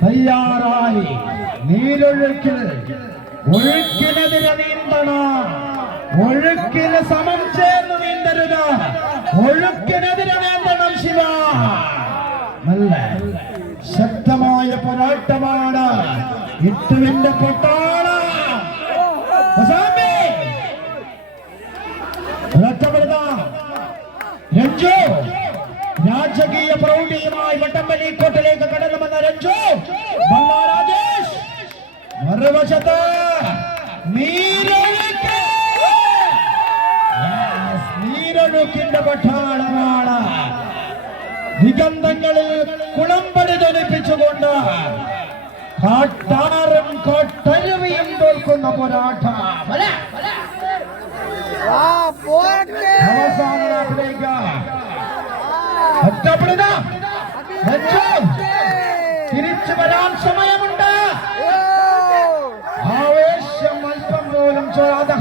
തയ്യാറായി നീരൊഴുക്കിൽ ഒഴുക്കിനെതിരെ നീന്തണ ഒഴുക്കിന് സമം ചേർന്ന് നീന്തരുത് ഒഴുക്കിനെതിരെ നീന്തണം ശിവ നല്ല ശക്തമായ പോരാട്ടമാണ് ഇട്ടുവിന്റെ പൊട്ടാള രക്ഷപ്പെടുത്താം രഞ്ജു രാജകീയ പ്രൗഢിയുമായി വട്ടമ്പലി കോട്ടിലേക്ക് കടന്നുവന്ന രഞ്ജു. രാജേഷ് മറുവശത്ത് നീരൊഴുക്ക്. നീരൊഴുക്കിന്റെ പട്ടാളമാണ്. ദിഗന്ധങ്ങളിൽ കുളമ്പടി ജനിപ്പിച്ചുകൊണ്ട് കാട്ടാറും കോട്ടരുവിയും തോൽക്കുന്ന പോരാട്ടം? അവസാന ഒറ്റപ്പെടുക. തിരിച്ചു വരാൻ സമയമുണ്ട്. ആവേശം അല്പം പോലും ചോരാതെ